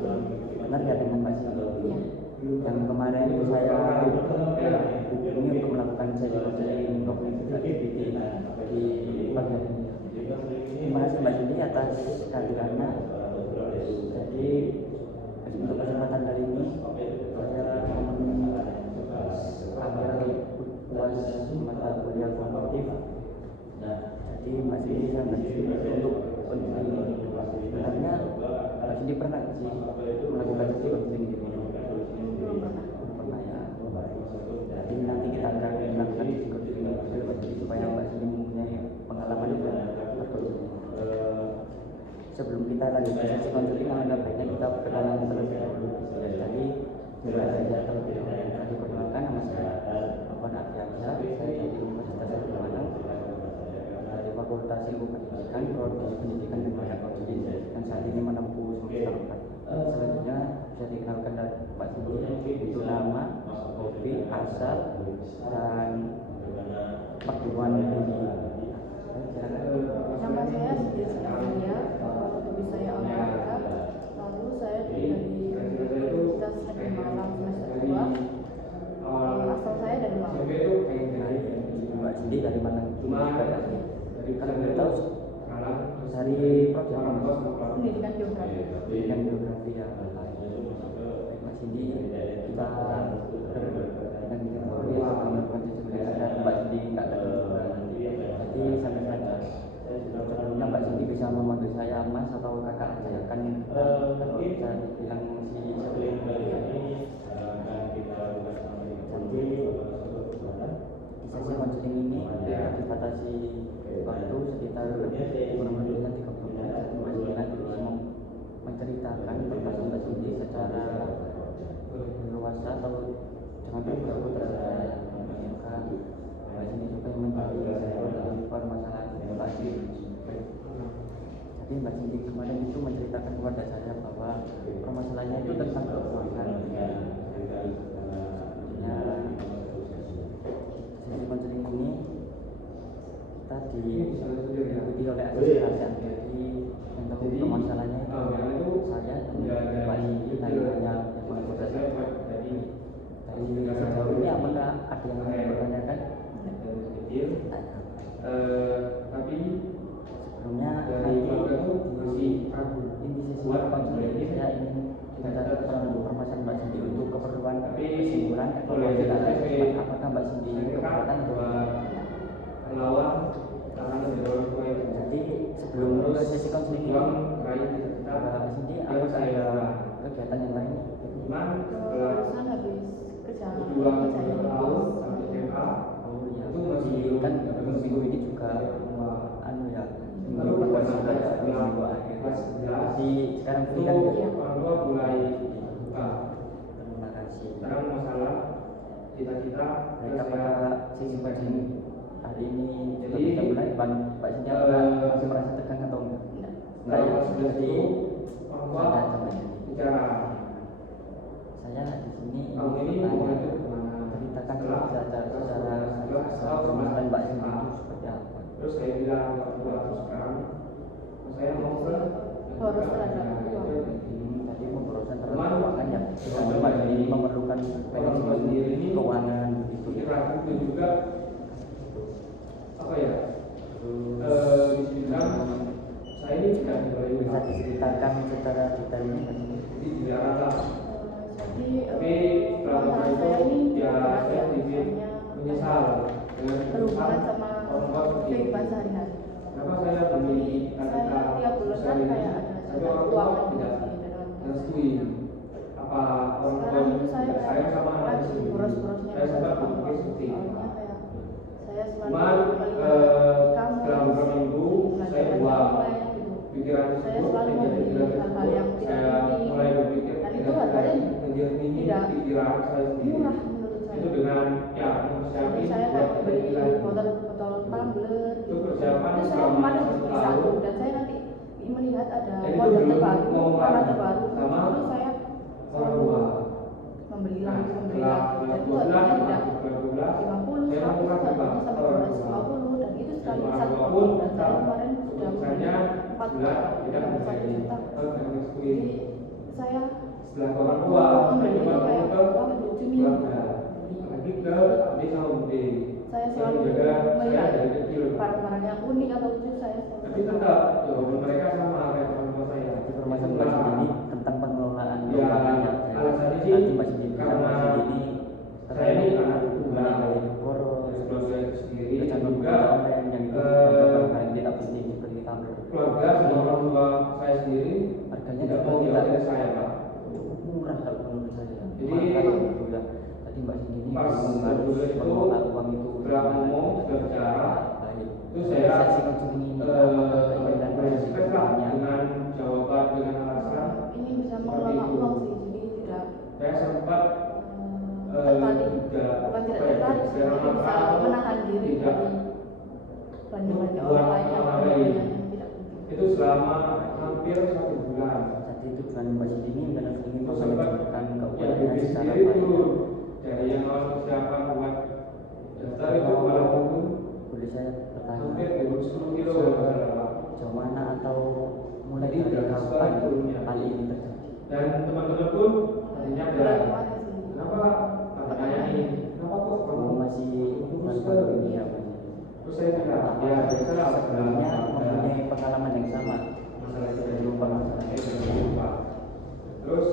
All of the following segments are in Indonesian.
Benar ya dengan Mbak Cindy? Iya. Yang kemarin itu saya hubungi untuk melakukan sesi counseling cognitive activity di pagi hari ini. Terima kasih Mbak Cindy atas kehadirannya. Jadi untuk kesempatan kali ini saya mohon agar puas mata kuliah kognitif. Jadi Mbak Cindy sangat untuk counseling ini. Sebenarnya Mbak Cindy pernah sih melakukan sesi counseling ini? Pernah ya. Jadi nanti kita akan melakukan sesi counseling ini supaya Mbak Cindy mempunyai pengalaman juga bercounseling. Sebelum kita lanjut ke sesi counseling, alangkah baiknya kita perkenalan terlebih dahulu. Jadi juga saya terlebih dahulu diperkenalkan, nama saya Afwan Ardiansyah, saya dari Universitas Erlangga dari Fakultas Ilmu Pendidikan, Prodi Pendidikan dan Pedagogi, dan saat ini menempuh semester 4. Selanjutnya bisa dikenalkan dari Pak Cindy, itu nama, hobi, asal, dan perguruan tinggi. Nama saya Siti Sinaria, hobi saya olahraga. Lalu saya dari Universitas Haji Malang semester 2. Asal saya dari Malang. Mbak Cindy dari mana? Kalau boleh tahu dari prodi apa? Pendidikan geografi. Pendidikan geografi ya. Mbak Cindy, kita dengan melakukan sesuatu dan Mbak Cindy nggak nanti. Jadi sampai saja. Sebelumnya Mbak Cindy bisa memanggil saya Mas atau kakak aja kan kalau bisa bilang si sebelum jadi di sesi counseling ini dibatasi waktu sekitar kurang lebih 30 menit. Mbak Cindy nanti bisa menceritakan tentang Mbak Cindy secara luas atau jangan terlalu terlalu maka Mbak Cindy supaya mencari permasalahan Mbak Cindy. Jadi Mbak Cindy kemarin itu menceritakan kepada saya bahwa permasalahannya itu tentang keuangan. Sesi counseling ini kita diikuti oleh asisten. Jadi untuk permasalahannya itu saya Mbak Cindy hanya yang mengkonsultasi. Dari sejauh ini apakah ada yang bertanyakan? Tapi sebelumnya nanti inti sesi counseling ini saya ingin mencatat permasalahan Mbak Cindy untuk keperluan kesimpulan evaluasi apakah Mbak Cindy keberatan jadi sebelum ke sesi counseling ini Mbak Cindy apakah ada kegiatan yang lain? Barusan habis kerja kan minggu ini juga minggu akhir di sekarang ini kan mulai dibuka. Terima kasih. Sekarang masalah cita-cita apakah sisi counseling hari ini juga bisa mulai Mbak Cindy masih merasa tegang atau enggak ya seperti saya di sini ceritakan secara permasalahan Mbak Cindy itu seperti apa. Terus saya bilang sekarang saya mau ke boros terhadap uang. Tadi pemborosan terhadap keuangan ya. Mbak Cindy memerlukan manajemen keuangan begitu. Itu juga apa ya? Dibilang saya ini tidak bisa diceritakan secara detailnya. Jadi tidak rata. Jadi setelah itu ya saya sedikit menyesal berhubungan sama kehidupan sehari-hari. Kenapa saya beli Saya tiap bulan kan kayak ada uang tidak restui apa orang tua sekarang itu saya sayang sama anak lagi boros-borosnya saya sempat berpikir seperti itu. soalnya kayak saya Cuman selalu setelah beberapa minggu saya buang pikiran saya tersebut selalu membeli hal-hal yang saya tidak penting mulai berpikir dan itu harganya tidak pikiran saya sendiri murah menurut saya. itu dengan ya Jadi saya kayak beli botol tumbler itu persiapan itu saya selama kemarin beli setahun. satu dan saya nanti melihat ada Dan itu model belum terbaru, mau warna terbaru, sama lalu saya orang selalu tua. membeli lagi, dan Setelah itu bulan harganya tidak 2012 50, saya 100, lakukan harganya sampai orang 250 dan itu sekali Orang satu tua potong pun dan saya kemarin sudah beli keputusannya 4 bulan tidak dan 1 menjadi juta. tergantung Jadi saya setelah ke orang tua membeli coba itu kayak ke wah lucu nih, keluarga lagi ke adik sama bude saya yang selalu menjaga saya melihat dari kecil. barang-barang yang unik atau lucu saya Tapi selalu tetap jawaban mereka sama kayak orang tua saya. Jadi permasalahan Mbak Cindy ini tentang pengelolaan Ya, keuangannya. alasannya sih Tadi Mbak Cindy bilang karena Mbak Cindy ini saya ini anak tunggal, meninggalin boros, keluarga itu sendiri kecanduan juga online yang itu barang-barang yang tidak penting seperti tablet. keluarga sama orang tua saya sendiri Harganya tidak juga mau tidak dari saya Pak. cukup murah kalau menurut saya. Jadi, Maka juga tadi Mbak Cindy ini pas memang harus berdua itu, mengelola uang itu setelah ngomong sudah bicara baik. itu saya sih konsumsi ini apakah keinginan beresiko lah Mbak dengan jawaban dengan alasan ingin bisa mengelola uang sih, jadi tidak saya sempat tertarik, tidak bukan tidak apa ya, tertarik sih, secara jadi bisa nakal menahan diri tidak dari belanja-belanja buat online yang hal-hal yang ini. tidak penting. Itu selama hampir 1 bulan. Jadi tujuan Mbak Cindy ini adalah ingin Itu sempat memanajemen ya keuangannya diri secara sendiri baik. turun dari yang awal persiapan buat daftar itu walaupun Boleh saya bertanya hampir 10 kilo kalau nggak salah Pak. sejauh mana atau mulai Jadi dari tidak sesuai kapan turunnya. hal ini terjadi? Dan teman-teman pun tadinya ada Bulan kemarin sih. kenapa tanya ini kenapa kok kamu Kamu masih terus baru ini ya Mas? terus saya bilang ya saya Sebelumnya mempunyai pengalaman yang sama. masalah itu dari lupa saya sudah lupa terus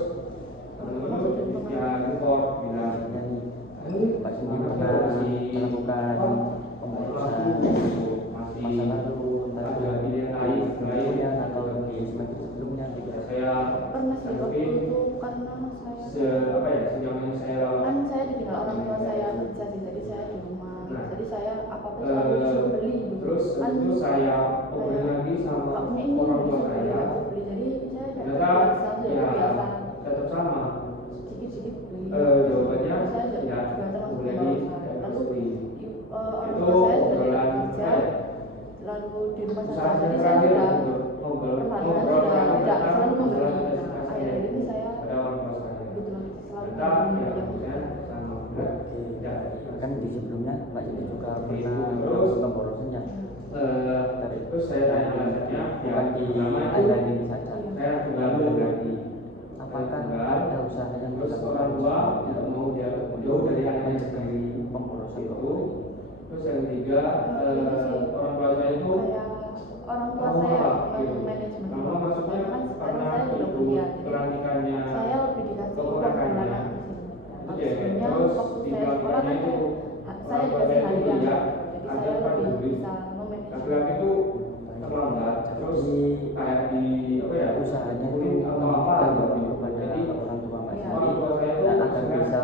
teman-teman ya report bilang Dan ini Mbak Cindy kenapa pernah masih melakukan pemeriksaan masih masa lalu, entah ada pilihan lain selain kemudian atau di semester sebelumnya gitu. saya Pernah sih waktu tapi itu karena apa ya sejauh ini saya kan saya ditinggal orang tua saya kerja sih, jadi saya di rumah, Nah, jadi saya apapun selalu disuruh beli gitu. terus Kan itu saya obrolin lagi sama nggak punya ini orang tua disuruh beli, saya aku beli, jadi saya kayak ternyata biasa aja ya biasa tetap sama sedikit-sedikit beli. jawabannya saya ya juga termasuk boleh pembawa di saya. Lalu orang itu tua saya sudah obrolan kerja, lalu di rumah usaha saja, jadi saya saya terakhir sudah untuk ngobrol perlahan ngobrol sudah dengan tidak mereka selalu membeli. masalah Nah, cita-cita saya akhir-akhir ini saya pada orang tua saya gitu loh, selalu kita membeli ya yang maksudnya sama berat ya Kan di sebelumnya Mbak Cindy juga Oke, pernah terus, melakukan borosannya. terus saya tanya alasannya ya Bukan di pertama itu akhir ini saja. saya tunggal berarti Apakah ada usaha yang terus dilakukan orang tua tidak mau dia jauh dari anaknya mencegah sendiri pemborosan itu terus yang ketiga orang tua saya itu kayak orang tua trauma saya Pak, memang gitu. manajemen Trauma maksudnya kan sekarang karena saya juga itu kuliah, jadi perhatikannya saya lebih dikasih uang keponakannya. bulanan. Itu ya, Sebelumnya terus waktu di saya sekolah kan itu saya orang tua dikasih saya itu harian, ya jadi ada saya pagi lebih duit bisa memanage. laki-laki itu terlambat terus kayak di apa ya usahanya itu kulit atau apa mendidik gitu kepada jadi orang tua Mbak Iya. orang Cindy tua saya itu dan agar sengaja bisa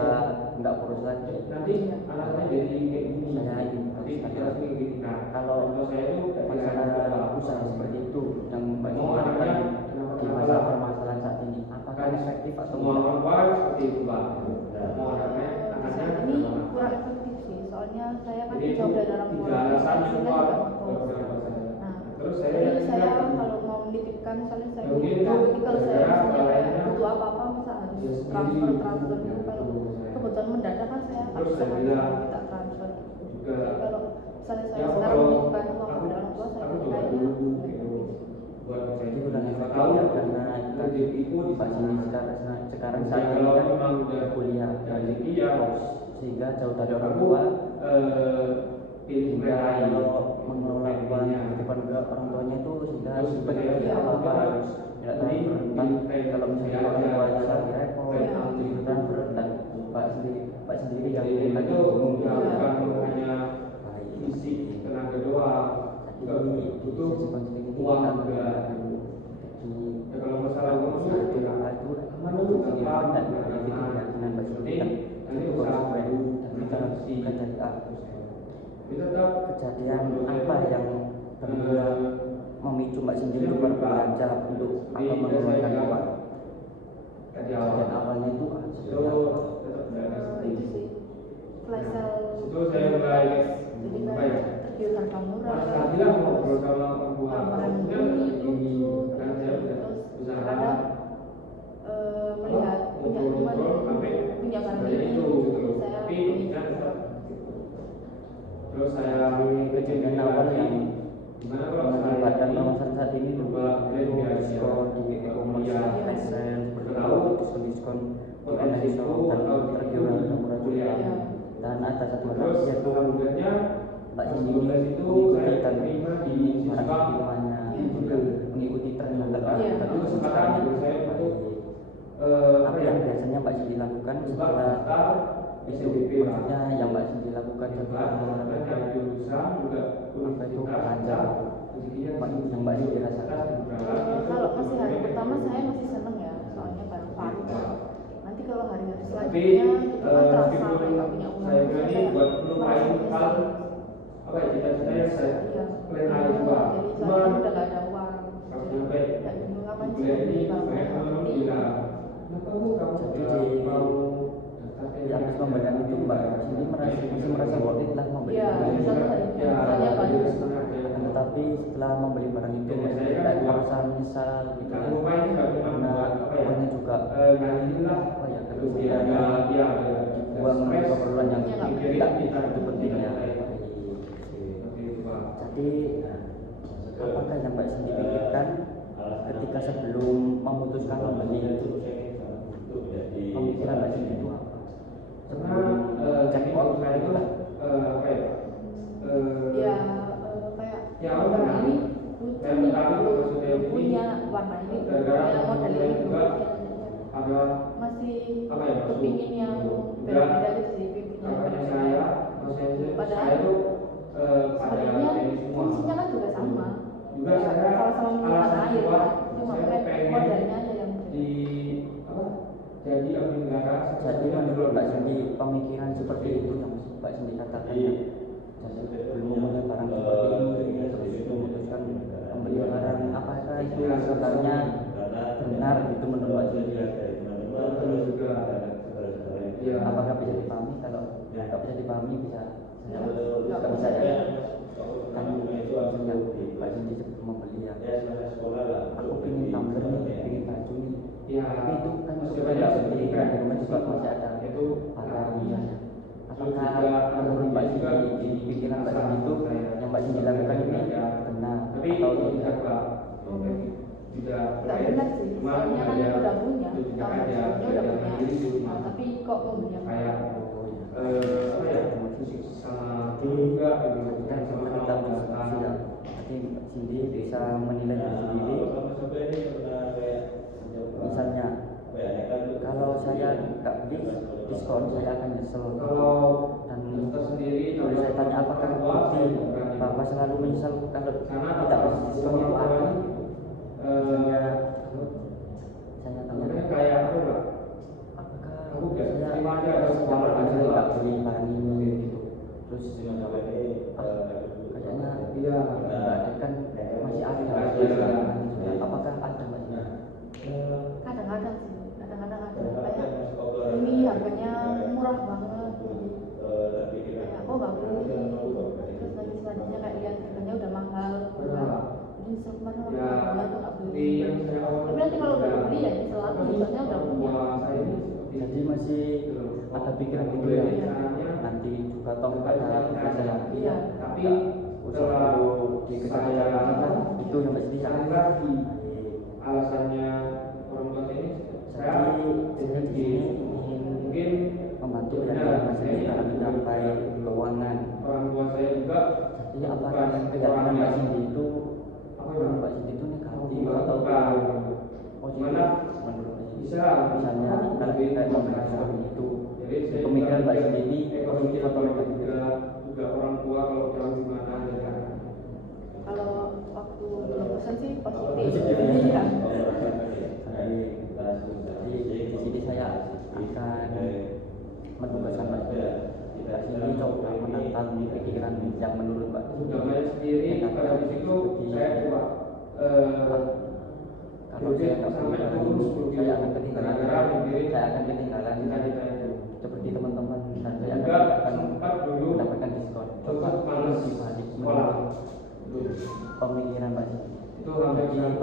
nggak boros lagi. nanti anak saya jadi kayak gini Saya ingin nanti mengatakan, kita sering gini nah kalau orang tua saya itu masalah usaha seperti itu yang Mbak mau Cindy anaknya lakukan di masa permasalahan saat ini, apakah efektif atau semua tidak? orang tua seperti itu Pak mau anaknya Saat ini kurang efektif sih, soalnya saya kan jadi itu jauh dari orang tua, tiga alasan yang saya kuat juga kalau ngekos. orang tua saya Nah, terus saya jadi yakin saya lagi. kalau mau menitipkan, misalnya saya Ya, mungkin menitipkan, itu nanti kalau saya gara-gara misalnya kayak lainnya butuh apa-apa, misal harus dia transfer sendiri gitu. Kalau kebutuhan mendadak kan saya Terus harus saya bilang, minta transfer. juga Jadi kalau misalnya saya ya sekarang kalau menitipkan uang aku kepada orang tua, saya aku juga kayaknya dulu gitu buat saya Itu kurang siapa efektif tahu ya, karena rezeki itu di Mbak sana Cindy sekarang Ya, saat ini kalau kan memang udah kuliah ya rezeki ya sehingga jauh dari orang aku tua, pilih sehingga mereka ini kalau mengelola uang Pilihnya. di depan orang tuanya itu sehingga Terus seperti sebenarnya apa harus tidak tahu Jadi, rentan kayak kalau misalnya kayak orang aja. tuanya lagi repot Kayak untuk transfer dan Pak sendiri yang jadi lagi itu bingung ya gitu ya. bukan hanya Baik. fisik tenaga doang juga Jadi butuh sisi konseling ini uang kita juga menggunakan ya kalau masalah uang itu satu ya itu mana tuh gampang dan karena dengan Mbak Cindy kan nanti itu usaha konsekuen dulu dan kita investasi bukan dari aku. tapi tetap Kejadian apa yang benar memicu Mbak Cindy untuk berbelanja untuk atau mengeluarkan uang? tadi Kejadian awal awalnya itu itu tetap berada itu seperti sih flash sale. itu saya mulai Jadi apa kayak ya tergiur harga murah. pas tadi lah ngobrol sama perempuan Barang-barang maksudnya unik, ini lucu, karena saya udah terus usaha kadang melihat punya teman sampai punya barang sebanyak ini, itu gitu loh saya tapi ingin. ya tetap gitu. Terus saya kejadian awal yang Gimana kalau mengakibatkan saya pemasaran saat ini coba itu biar diskon di e-commerce, kuliah sale, seperti tahu itu, diskon di online potensi shop itu dan atau terjual harga murah juga. Iya. Dan ada satu hal terus yaitu kemudiannya Mbak kelas Cindy 12 itu mengikuti saya dan terima di para siswa keilmuannya Iya. mengikuti tren yang Iya. terbaru itu kesempatan bagi saya untuk apa yang biasanya Mbak Cindy lakukan setelah itu, maksudnya yang Mbak Cindy lakukan setelah dari jurusan juga apa itu belajar yang Mbak Cindy rasakan. Kalau masih hari pertama saya masih seneng ya, soalnya baru pagi. Nanti kalau hari-hari Tapi selanjutnya itu kan terasa meskipun kayak nggak punya uang. saya bilang ini buat melupain merasa hal menyesal. apa ya cita-cita yang saya Iya. plan aja juga. Jadi Cuma soalnya kan udah nggak ada uang. pas sampai Nggak bingung apa di sih kuliah ini kalau banyak saya teman-teman nanti. bilang, kenapa lu kamu Jadi nggak mau di atas pemberian itu Mbak Cindy masih merasa worth it lah membeli Iya, barang itu. satu hari Ya, misalnya banyak. Tetapi setelah membeli barang itu tidak merasa menyesal gitu Nah, ya, rumah ini nggak cuma karena buat apa ya? uangnya juga Ngalihin lah. apa ya Terus kerugiannya dia uang stres, keperluan yang Iya, nggak tidak itu penting ya. Seperti itu, Pak. Jadi apakah yang Mbak Cindy pikirkan ketika sebelum memutuskan membeli itu, pemikiran Mbak Cindy itu apa? Karena Sebelum check jadi out saya itu apa ya? Ya kayak Ya, warna ini lucu saya nih, pertama belum maksudnya ini punya warna ini, gara-gara ya model saya ini juga belum ada masih apa ya, maksud kepingin yang beda-beda gitu sih pipinya. namanya saya, maksudnya Padahal saya tuh pada sebenarnya ini semua. fungsinya kan juga sama. Juga Ya, saya sama-sama menyimpan alasan air kuat, kan. Cuma saya kan pengen modelnya aja yang beda. di apa? Jadi abdi negara. Jadi menurut Mbak Cindy pemikiran seperti itu yang Mbak Cindy katakan ya, jadi belum mempunyai barang seperti ini terus memutuskan membeli barang, apakah itu sebenarnya benar gitu menurut Mbak Cindy? Terus juga ya Apakah bisa dipahami? Kalau nggak bisa dipahami bisa nggak bisa ya, kan misalnya Mbak Cindy sebelum membeli ya, aku ingin tumbler nih, ingin baju nih, ya tapi itu kan masih sudah banyak sendiri pendidikan di rumah juga masih ada itu barang ya. Terus juga Apakah menurut Mbak juga Cindy di pikiran Mbak Cindy itu yang Mbak Cindy lakukan ini benar tapi atau tidak tidak? Pak tidak Nggak benar sih, soalnya kan udah punya, itu juga tahun ada sebelumnya udah punya. jadi di Nah, rumah tapi kok membeli yang kayak apa ya musik sama Jadi juga gitu kita sama kita sama diskusi ya. Jadi Mbak Cindy bisa menilai diri sendiri. Misalnya kalau saya nggak beli diskon saya akan nyesel. kalau Dan tersendiri kalau saya tanya apakah bukti Bapak selalu menyesal kalau tidak beli diskon itu apa? Misalnya saya tanya makanya kayak apa ya apakah Aku biasa saya terima aja, ada sejak sekolah kapan saya aja. nggak beli barang ini gitu. Terus kayaknya iya nggak ada kan masih ada. Apakah ada Mbak Cindy? kadang-kadang sih, kadang-kadang ada kayak ini harganya murah banget, jadi kayak aku nggak beli. Terus nanti selanjutnya kayak lihat harganya udah mahal, ini kemarin aku ya nggak di beli. yang saya awal Tapi nanti kalau udah beli ya nyesel lagi, soalnya udah punya. saya ini Jadi masih ada pikiran gitu ya. Nanti juga toh ada inflasi lagi ya. tapi Usaha perlu dikejar kan itu yang mesti sekali sangat lagi alasannya orang tua saya ini saya jadi di sini ingin mungkin membantu dan masih dalam mencapai keuangan. orang tua saya juga Jadi apakah kegiatan Mbak Cindy itu menurut Mbak Cindy itu negatif atau positif menurut Mbak Cindy? bisa Misalnya kalau kita membeli seperti itu, jadi saya pemikiran Mbak juga Cindy ini positif atau negatif? juga orang tua kalau jauh gimana ya kan Kalau waktu belum pesan sih positif. Positif ya. Iya. Jadi di sini saya akan menugaskan Mbak Cindy coba menantang pikiran yang menurut Mbak sudah banyak sendiri pada di situ saya coba kalau saya nggak beli barang ini saya akan ketinggalan, saya akan ketinggalan seperti teman-teman dan saya juga akan sempat dulu mendapatkan diskon. Coba males dibalik sekolah menurut pemikiran Mbak Cindy. itu hampir Jadi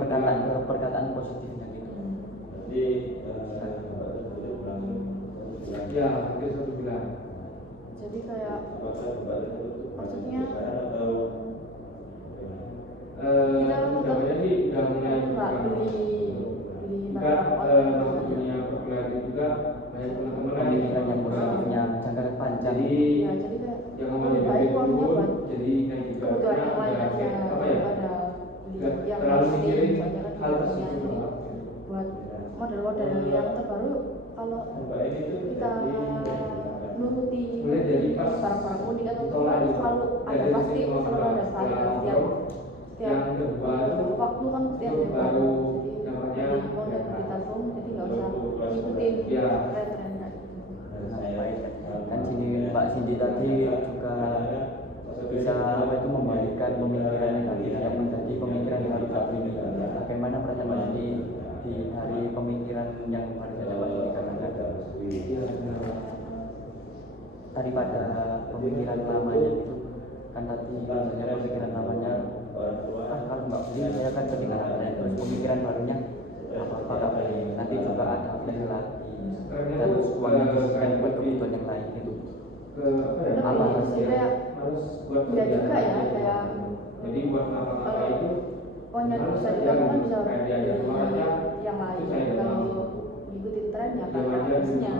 perkataan positifnya gitu. ya hampir 1 bulan Jadi kayak maksudnya jadi kayak juga kebutuhan yang lain aja apa ya, daripada nggak beli yang terlalu pasti mikirin misalnya kan hal punya tersebut ini Pak. buat model-model yang terbaru kalau kita nuruti Mulai dari pas barang-barang unik atau tolak terbaru itu, selalu ada dari pasti sisi selalu ada saat yang setiap kedua itu waktu kan setiap itu yang baru jadi namanya mau dapat kita zoom jadi nggak usah ngikutin ya. tren-tren kayak gitu. Kan sini Mbak Cindy tadi juga bisa apa itu membalikan pemikiran negatif yang menjadi pemikiran yang baru saat ini. Bagaimana perasaan Mbak Cindy di hari pemikiran yang baru saja Mbak Cindy katakan? Daripada pemikiran lamanya itu kan tadi misalnya pemikiran lamanya kalau nggak beli saya akan ketinggalan tren, terus pemikiran barunya apa nggak beli, nanti juga ada beli lagi dan uangnya disisihkan buat kebutuhan yang lain itu. Apa Lebih hasil? kayak ya juga ya kayak jadi buat apa itu pokoknya bisa dilakukan bisa kayak yang lain saya kalau ngikutin tren ya kan harusnya.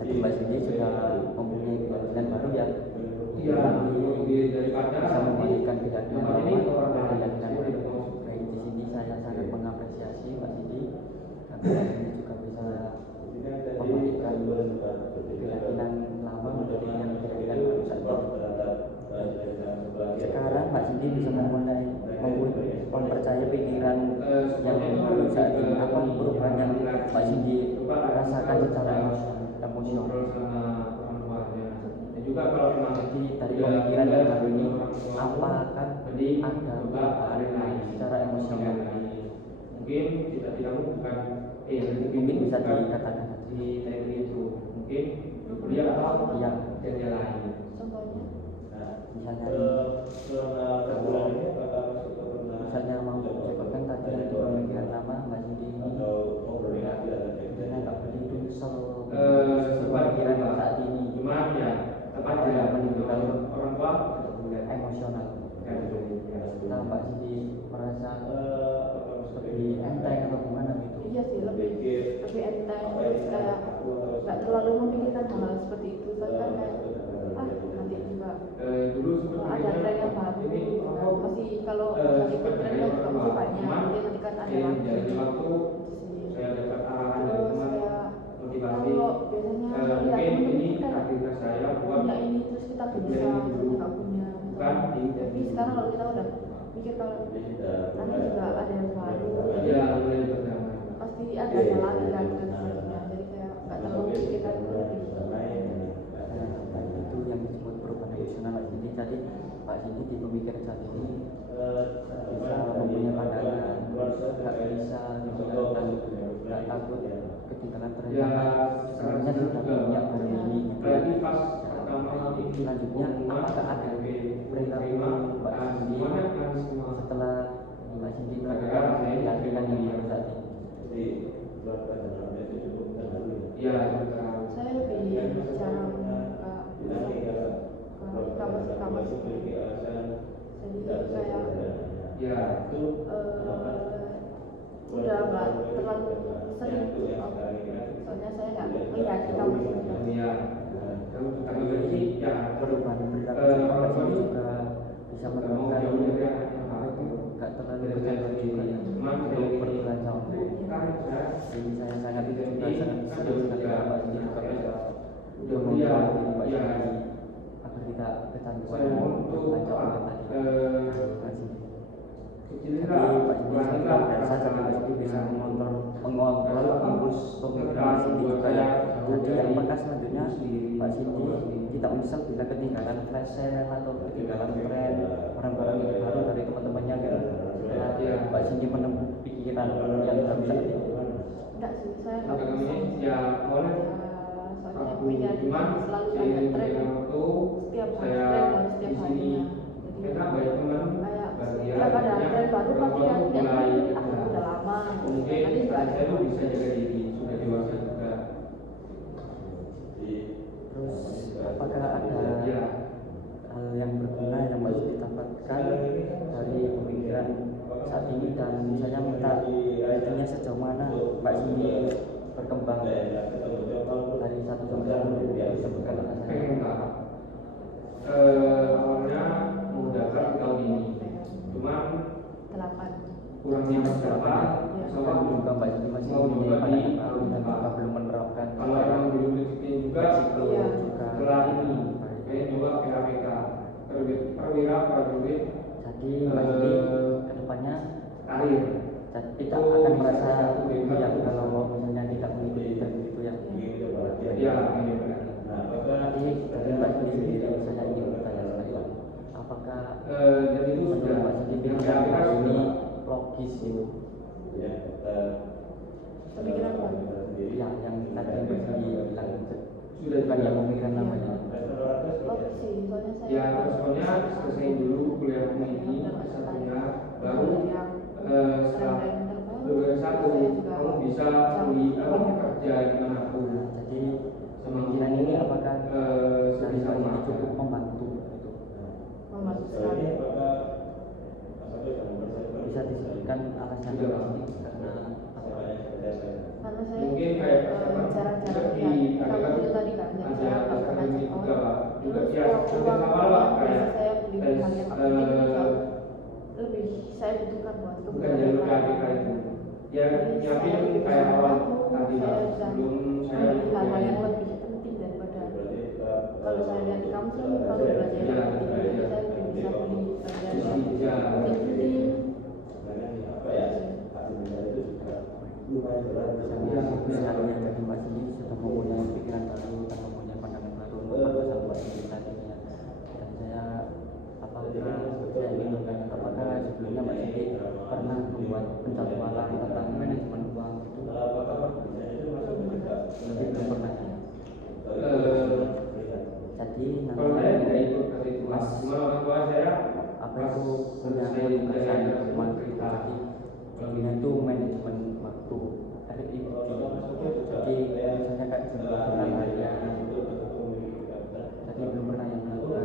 Jadi Mbak Cindy sudah mempunyai keyakinan baru ya. iya daripada Bisa membalikan keyakinan lama ini orang ke lain keyakinan baru. Baik di sini saya sangat mengapresiasi Mbak Cindy karena Mbak Cindy juga bisa membalikan keyakinan lama menjadi yang keyakinan baru saja. Sekarang Mbak Cindy bisa mempercayai pikiran yang baru saat ini. Apa perubahan yang Mbak Cindy rasakan secara emosional? ngobrol sama orang tuanya dan juga kalau memang Jadi dari pemikiran yang baru ini apakah jadi ada perubahan lain secara emosional? mungkin tidak bukan Mungkin bisa dikatakan di teknik itu mungkin dia atau yang kerja lain Contohnya misalnya misalnya mau sebutkan tadi yang di pemikiran lama Mbak Cindy ini karena nggak beli itu kesel pemikiran saat ini cuman ya tepat tidak menimbulkan orang tua emosional. Nah Mbak Cindy merasa lebih enteng atau gimana gitu? iya sih lebih enteng terus kayak nggak terlalu memikirkan hal seperti itu kan kayak nanti juga dulu ada tren yang baru nah, masih kalau ikut tren kan juga masih banyak nanti kan ada lagi dari waktu saya dapat arahan dari terus teman kayak motivasi kalau biasanya lihat mungkin ini temen kan aktivitas saya buat punya ini terus kita bisa nggak punya bukan di tapi sekarang kalau kita udah mikir kalau nanti juga ada yang baru ya mulai berdamai pasti ada yang lagi kan dan sebagainya jadi kayak nggak terlalu pikirkan berlebih. Itu yang disebut perubahan emosional Mbak Cindy. Jadi Mbak Cindy di pemikiran saat ini bisa mempunyai pandangan nggak bisa ditinggalkan, nggak takut ketinggalan tren karena sebenarnya sudah punya baru ini gitu. berarti pas pertama Selanjutnya apakah ada perilaku Mbak Cindy setelah Mbak Cindy melakukan keyakinan yang baru saat ini? ya Saya lebih jarang kamar jadi kayak ya udah nggak terlalu sering soalnya saya nggak melihat di kamar ya kamu kami berarti ya Perubahan perilaku Mbak Cindy juga bisa menemukan nggak terlalu berjalan juga ya untuk berbelanja online. Jadi saya sangat juga sangat setuju sekali dengan Mbak Cindy juga bisa mengontrol diri Mbak Cindy agar tidak kecanduan berbelanja online tadi. Mbak Cindy. Jadi Mbak Cindy sangat biasa tapi Mbak Cindy bisa mengontrol impuls pemikiran Mbak Cindy juga ya. Jadi apakah selanjutnya Mbak Cindy tidak menyesal bila ketinggalan flash sale atau ketinggalan tren barang-barang yang baru dari teman-temannya gitu setelah Mbak Cindy menempuh pikiran yang baru saat ini? enggak sih saya nggak kami bisa ya oleh soalnya pemikiran cuman selalu ada tren waktu setiap hari saya tren baru di setiap sini harinya jadi kita banyak teman kayak bahagia setiap ada tren baru pasti kan ya mulai udah lama mungkin nanti juga ada saya tuh bisa jaga diri sudah dewasa juga Terus apakah ada ya hal yang berguna yang Mbak Cindy dapatkan dari pemikiran saat ini dan misalnya minta ratingnya sejauh mana Mbak Cindy berkembang dari 1 sampai 10 sebutkan pengen rasanya. Pak Jadi Mbak Cindy kedepannya karir kita akan merasa ya kalau misalnya tidak mengikuti tren itu ya. ya Jadi dari Mbak Cindy sendiri saya ingin bertanya sekali, apakah dan itu sudah Mbak Cindy pikiran Mbak ini logis gitu? Pemikiran apa? Yang tadi Mbak Cindy bilang sudah bukan yang pemikiran namanya. Logis sih, soalnya saya ya soalnya selesai dulu kuliahmu ini satunya baru setelah lulus satu kamu bisa kerja dimanapun. Jadi pemikiran ini apakah dari Mbak Cindy cukup membantu gitu? membantu sekali. Bisa disebutkan alasan Mbak Cindy karena apa? Karena saya Mungkin kayak jarang-jarang di lihat kamu itu tadi kan, jadi saya ada nggak pernah akademi check juga out. juga Terus ya uang sama lah yang kayak biasa saya beli hal yang aku jauh lebih saya butuhkan buat bukan jalur KPK itu ya nyiapin kayak awal tadi lah sebelum saya membeli hal-hal yang lebih penting daripada kalau saya lihat di kampus kalau belajar yang penting jadi saya lebih bisa beli pelajaran yang penting. Misalnya jadi Mbak Cindy sudah mempunyai pikiran baru dan mempunyai pandangan baru tentang masalah Mbak Cindy tadinya. Dan saya ingin bertanya, apakah sebelumnya Mbak Cindy pernah membuat penjadwalan tentang manajemen uang itu? Belum pernah ya. Jadi kalau saya tidak ikut ke situ Mas, cuma orang tua saya apa itu punya penugasan rumah jadi intinya itu manajemen waktu RIP. Jadi misalnya kayak jumlah harian, jadi belum pernah yang melakukan.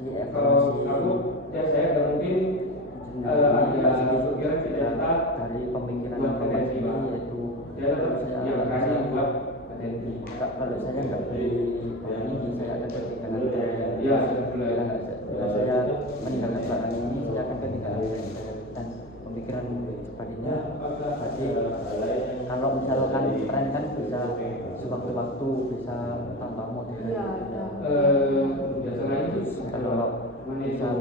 Jadi kalau evaluasi aku ya saya nggak mungkin ada pikiran tidak dari pemikiran Mbak Cindy yaitu dia yang kasih buat atensi kalau saya nggak beli barang ini saya akan ketinggalan ya bila saya meninggalkan barang ini saya akan ketinggalan dan pemikiran sebaliknya. Berarti kalau misalkan tren kan bisa sewaktu-waktu bisa tambah model. Iya. biasanya itu Kalau misal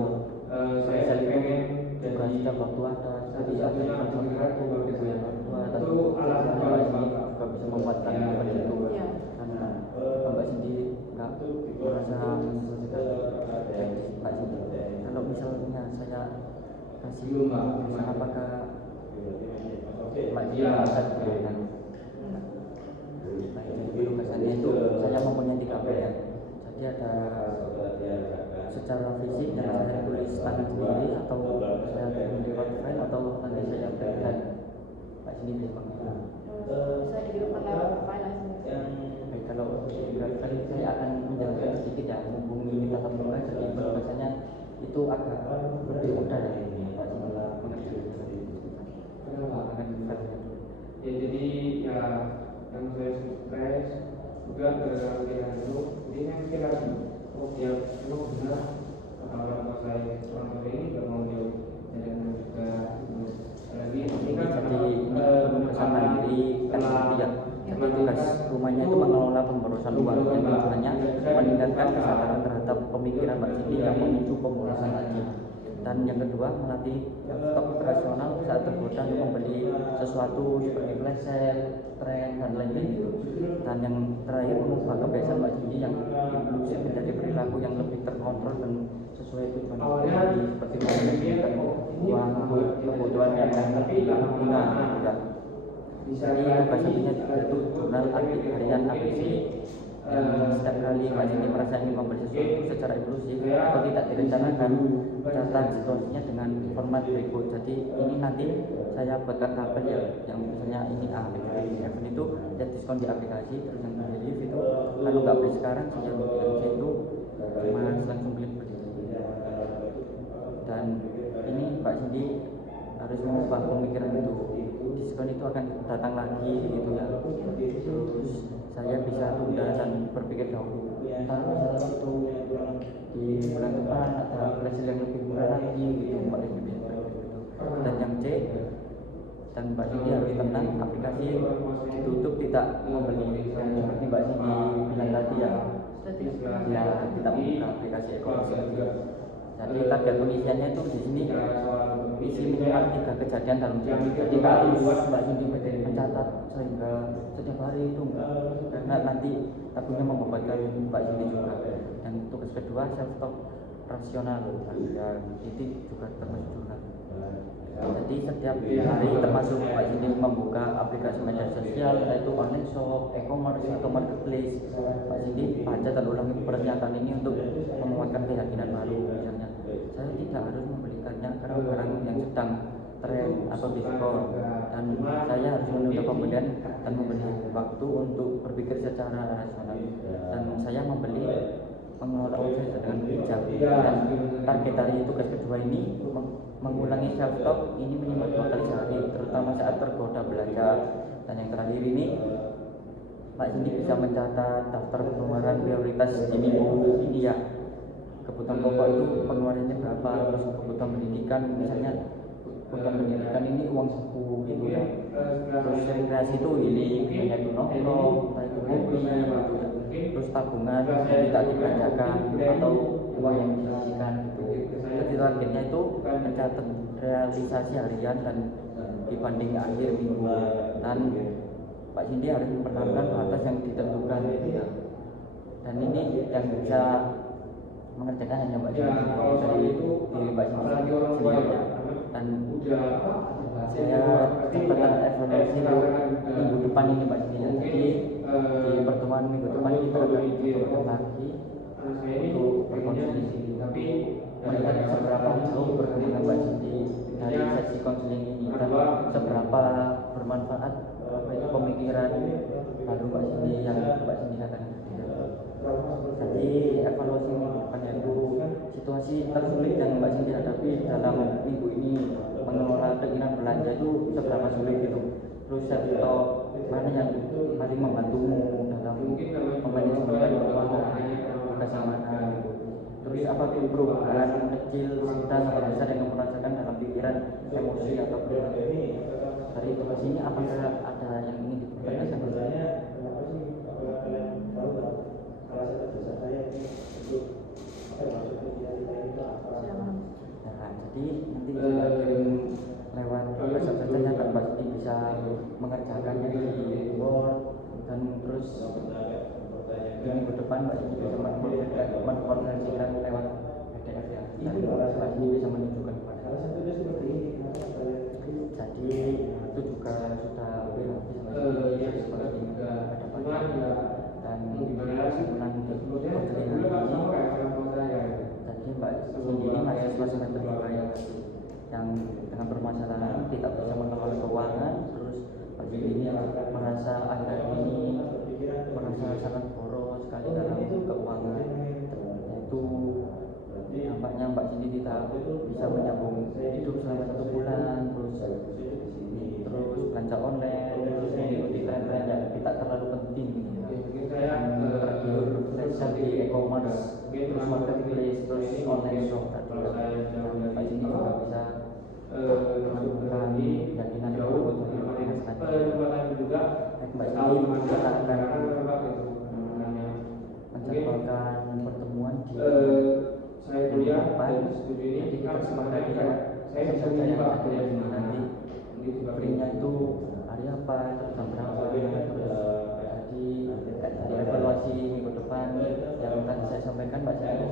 saya pengen juga jadi setiap waktu ada jadi ada sesuatu gitu ya atas itu alasan Mbak Cindy Bapak. juga bisa membuatkan seperti itu Iya. karena Mbak Cindy nggak merasa menyelesaikan Mbak Cindy. Kalau misalnya saya kasih misal apakah Mbak Cindy bisa diberikan kesannya itu saya mempunyai 3 pilihan. Jadi ada secara fisik yang saya tulis tangan sendiri atau saya kirim lewat file atau nanti saya berikan Mbak Cindy bisa pakai. Bisa dikirimkan lewat file langsung. Baik, kalau berarti saya akan menjelaskan sedikit ya, mumpung ini tatap muka jadi penugasannya itu agak lebih mudah ya Pak Cindy mengerjakan. Kenapa? Akan filenya. Ya jadi ya yang saya stres juga gara-gara pilihan itu jadi saya mikir lagi oh ya memang benar orang tua saya ini gak mau jauh dan juga lagi ini kan Jadi ini penugasan mandiri kan seperti ya. Jadi tugas rumahnya itu mengelola pemborosan uang yang tujuannya meningkatkan kesadaran terhadap pemikiran Mbak Cindy yang memicu pemborosan tadi. Dan yang kedua melatih stok operasional saat tergoda untuk membeli sesuatu seperti flash sale, tren dan lain-lain itu. Dan yang terakhir mengubah kebiasaan Mbak Cindy yang inklusif menjadi perilaku yang lebih terkontrol dan sesuai tujuan Mbak seperti mengendalikan uang untuk kebutuhan yang lebih guna juga. Jadi tugas satunya itu jurnal harian ABC yang setiap kali Mbak Cindy merasa ingin membeli sesuatu secara inklusif atau tidak direncanakan, catat situasinya dengan format berikut. Jadi ini nanti saya buatkan tabel ya, yang misalnya ini A, B, C, F itu ya diskon di aplikasi, terus yang beli itu kalau nggak beli sekarang saya itu cuma langsung klik beli. Dan ini Mbak Cindy harus mengubah pemikiran itu, diskon itu akan datang lagi gitu ya. Terus saya bisa tunda dan berpikir dahulu entar misalnya itu di bulan depan ada flash sale yang lebih murah lagi gitu Mbak Cindy gitu. Dan yang C, dan Mbak Cindy harus tenang, aplikasi ditutup tidak membeli seperti Mbak Cindy bilang tadi ya, sudah tidak ya kita membuka aplikasi e-commerce. Jadi target pengisiannya itu di sini isi minimal 3 kejadian dalam seminggu. Jadi nggak harus Mbak Cindy mencatat sehingga setiap hari itu enggak, karena nanti takutnya membebankan Mbak Cindy juga. Dan tugas kedua self stop rasional, dan itu juga termasuk jurnal. Jadi setiap hari termasuk Mbak Cindy membuka aplikasi media sosial, yaitu online shop, e-commerce atau marketplace. Mbak Cindy baca dan ulangi pernyataan ini untuk menguatkan keyakinan baru. Misalnya, saya tidak harus membelikannya karena barang yang sedang tren atau diskon, dan saya harus menunda pembelian dan memberi waktu untuk berpikir secara rasional, dan saya membeli mengelola uang saya dengan bijak. Dan target dari tugas kedua ini mengulangi self talk ini minimal 2 kali sehari, terutama saat tergoda belanja. Dan yang terakhir ini Mbak Cindy bisa mencatat daftar pengeluaran prioritas di minggu ini ya. Kebutuhan pokok itu pengeluarannya berapa, terus kebutuhan pendidikan, misalnya kebutuhan pendidikan ini uang saku gitu ya. Terus rekreasi itu ini kayak itu nongkrong, entah itu kopi gitu ya. Terus tabungan yang tidak dibelanjakan atau uang yang disisihkan gitu. Jadi targetnya itu mencatat realisasi harian dan dibanding akhir minggu. Dan Pak Cindy harus mempertahankan batas yang ditentukan gitu ya. Dan ini yang bisa mengerjakan hanya Mbak Cindy dari diri Mbak Cindy sendiri ya. Dan saya catatan evaluasi untuk minggu depan ini Mbak Cindy. Jadi di pertemuan minggu depan kita akan bertemu lagi untuk berkonsultasi, tapi melihat seberapa jauh perkembangan Mbak Cindy dari sesi konseling ini dan seberapa bermanfaat pemikiran baru Mbak Cindy yang Mbak Cindy katakan. Jadi evaluasi minggu depannya itu situasi tersulit yang Mbak Cindy hadapi dalam minggu ini, mengelola keinginan belanja itu seberapa sulit gitu. Terus atau mana yang paling membantumu dalam memanajemen keuangan, tugas yang mana gitu. Terus apapun perubahan kecil, sedang atau besar yang kamu rasakan dalam pikiran, emosi atau perilaku. Dari tugas ini apakah ada yang ingin dipertanyakan? Kenapa sih kalian tahu nggak salah satu dosa saya untuk maksud kita itu apa? Nah, jadi nanti kita kirim lewat pesan-pesannya dan pasti bisa mengerjakannya di Word, dan terus di minggu depan Mbak Cindy bisa mengkonversikan lewat PDF ya, dan Mbak Cindy bisa menunjukkan kepada Salah satunya seperti ini. Kenapa kalian jadi itu juga sudah hampir habis seperti ini pada pagi dan kesimpulan di konseling ini. Jadi Mbak Cindy ini mahasiswa semester 2 yang dengan permasalahan tidak bisa mengelola keuangan. Terus Mbak Cindy ini merasa akhir ini merasa sangat boros sekali dalam keuangan. Itu nampaknya Mbak Cindy tidak bisa menyambung hidup selama 1 bulan. Terus belanja online, terus mengikuti tren-tren yang tidak terlalu penting gitu ya. Tergiur belajar di e-commerce, terus marketplace, terus online shop tadi. Mbak Cindy juga bisa menemukan keyakinan baru untuk mencapai menjadwalkan pertemuan di minggu depan. Jadi kita sepakati ya, saya saja yang akhirnya nanti free-nya itu hari apa, jam berapa, terus jadi evaluasi minggu depan yang tadi saya sampaikan Mbak Cindy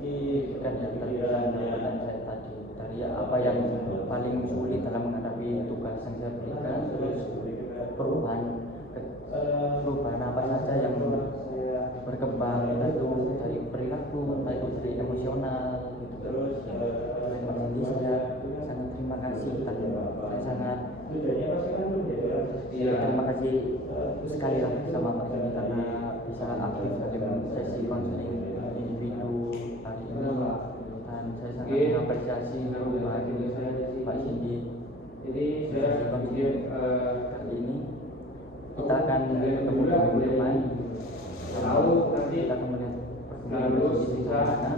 bisa dan yang terbilang saya tadi dari apa yang paling sulit dalam menghadapi tugas yang saya berikan, terus perubahan apa saja yang berkembang, entah itu dari perilaku, entah itu dari emosional gitu. Terus Mbak Cindy saya sangat terima kasih dan saya sangat terima kasih sekali lagi sama Mbak Cindy karena bisa aktif dalam sesi konseling individu hari ini, dan saya sangat mengapresiasi perubahan Mbak Cindy. Jadi sesi konseling kali ini kita akan bertemu di minggu depan. Lalu nanti kita kemudian perkembangan di sana.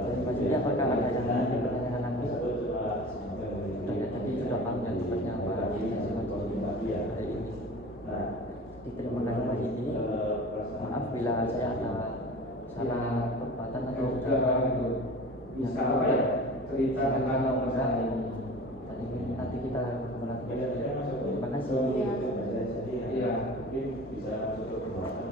Jadi Mbak Cindy, apakah ada yang ingin dipertanyakan lagi? Sudah ya, tadi sudah panjang tugasnya apa sesi konseling hari ini. Terima kasih Mbak Cindy. saya ada salah perbuatan atau juga gitu bisa apa ya cerita tentang masalah ini. nanti kita kembali. Biasanya masuk ke Terima kasih. Iya. jadi Iya. mungkin bisa masuk ke pembahasan